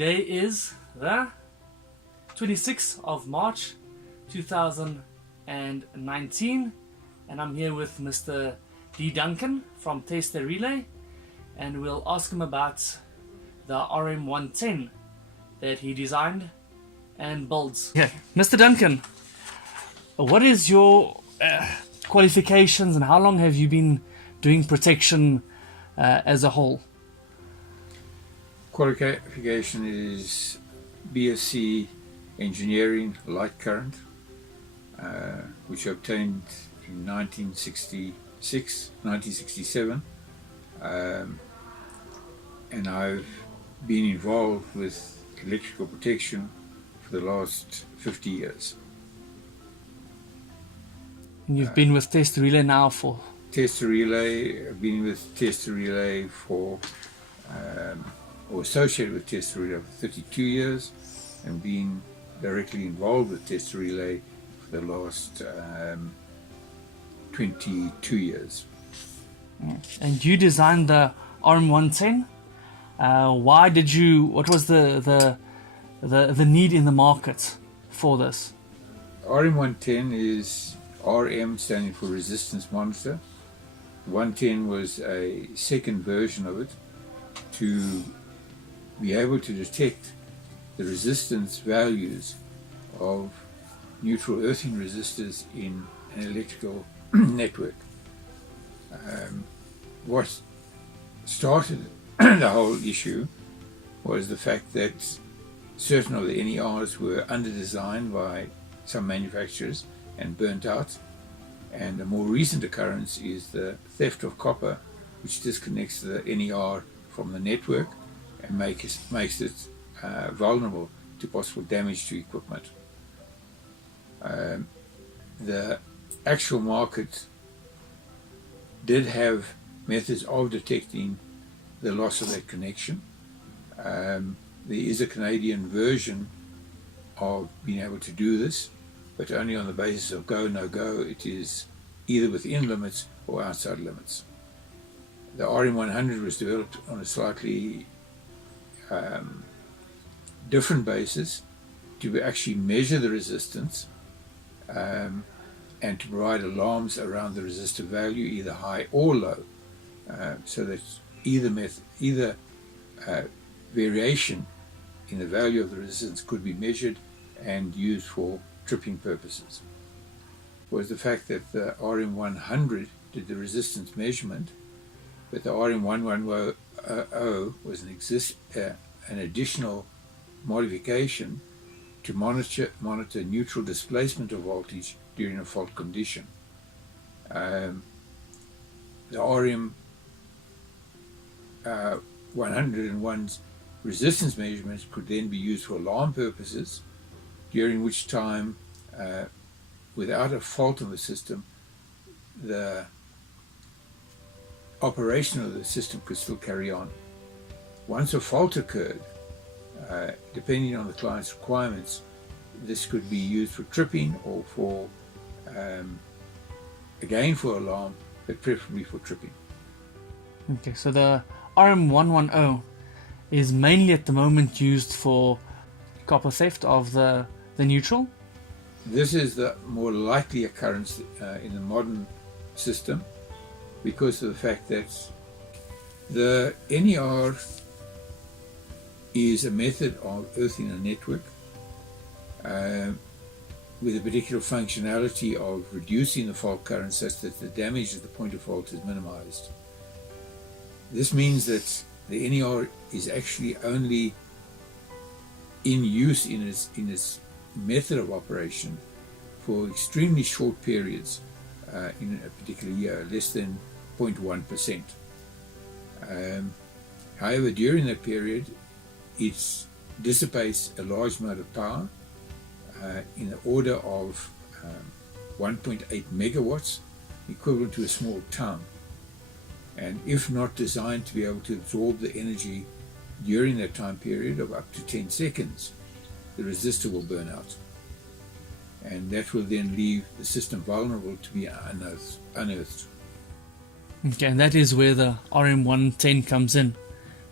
Today is the 26th of March 2019, and I'm here with Mr. D. Duncan from Tester Relay, and we'll ask him about the RM110 that he designed and builds. Yeah, Mr. Duncan, what is your qualifications and how long have you been doing protection as a whole? Qualification is BSc Engineering Light Current, which I obtained in 1967, and I've been involved with electrical protection for the last 50 years. And you've been with Tester Relay now for? Tester Relay, I've been with Tester Relay for, or associated with Tester Relay for 32 years, and been directly involved with Tester Relay for the last 22 years. And you designed the RM110. What was the need in the market for this? RM110 is RM standing for resistance monitor. 110 was a second version of it to be able to detect the resistance values of neutral earthing resistors in an electrical network. What started the whole issue was the fact that certain of the NERs were under-designed by some manufacturers and burnt out, and a more recent occurrence is the theft of copper, which disconnects the NER from the network and makes it vulnerable to possible damage to equipment. The actual market did have methods of detecting the loss of that connection. There is a Canadian version of being able to do this, but only on the basis of go, no go. It is either within limits or outside limits. The RM100 was developed on a slightly different basis to actually measure the resistance and to provide alarms around the resistor value, either high or low, so that either variation in the value of the resistance could be measured and used for tripping purposes. Was the fact that the RM100 did the resistance measurement, but the RM110 was an additional modification to monitor neutral displacement of voltage during a fault condition. The RM101's resistance measurements could then be used for alarm purposes, during which time, without a fault in the system, the operation of the system could still carry on. Once a fault occurred, depending on the client's requirements, this could be used for tripping or for, again for alarm, but preferably for tripping. Okay, so the RM110 is mainly at the moment used for copper theft of the neutral? This is the more likely occurrence in the modern system, because of the fact that the NER is a method of earthing a network with a particular functionality of reducing the fault current such that the damage at the point of fault is minimized. This means that the NER is actually only in use in its method of operation for extremely short periods in a particular year, less than 0.1%. However, during that period, it dissipates a large amount of power in the order of 1.8 megawatts, equivalent to a small town. And if not designed to be able to absorb the energy during that time period of up to 10 seconds, the resistor will burn out. And that will then leave the system vulnerable to be unearthed. Okay, and that is where the RM110 comes in,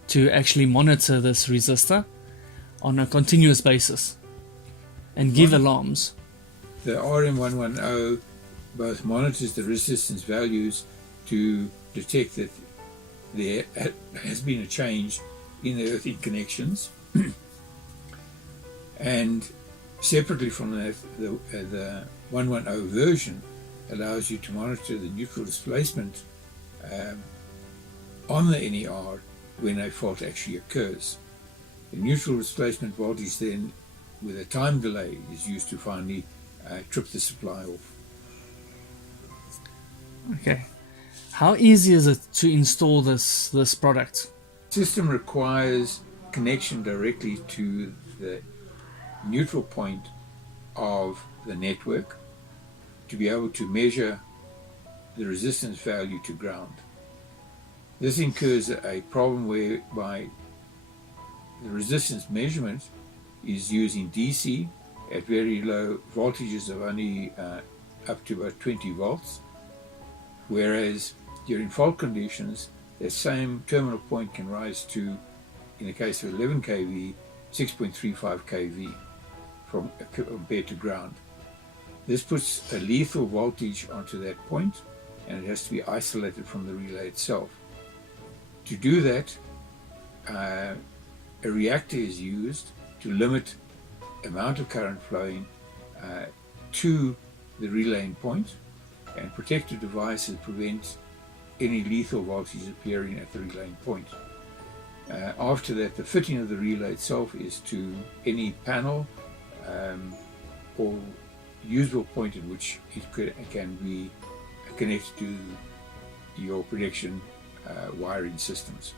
to actually monitor this resistor on a continuous basis and give alarms. The RM110 both monitors the resistance values to detect that there has been a change in the earthing connections, and separately from that, the 110 version allows you to monitor the neutral displacement on the NER when a fault actually occurs. The neutral displacement voltage then, with a time delay, is used to finally trip the supply off. Okay. How easy is it to install this product? The system requires connection directly to the neutral point of the network to be able to measure the resistance value to ground. This incurs a problem whereby the resistance measurement is using DC at very low voltages of only up to about 20 volts, whereas during fault conditions, that same terminal point can rise to, in the case of 11 kV, 6.35 kV compared to ground. This puts a lethal voltage onto that point, and it has to be isolated from the relay itself. To do that, a reactor is used to limit the amount of current flowing to the relaying point, and protective devices prevent any lethal voltage appearing at the relaying point. After that, the fitting of the relay itself is to any panel or usable point at which it can be connected to your protection wiring systems.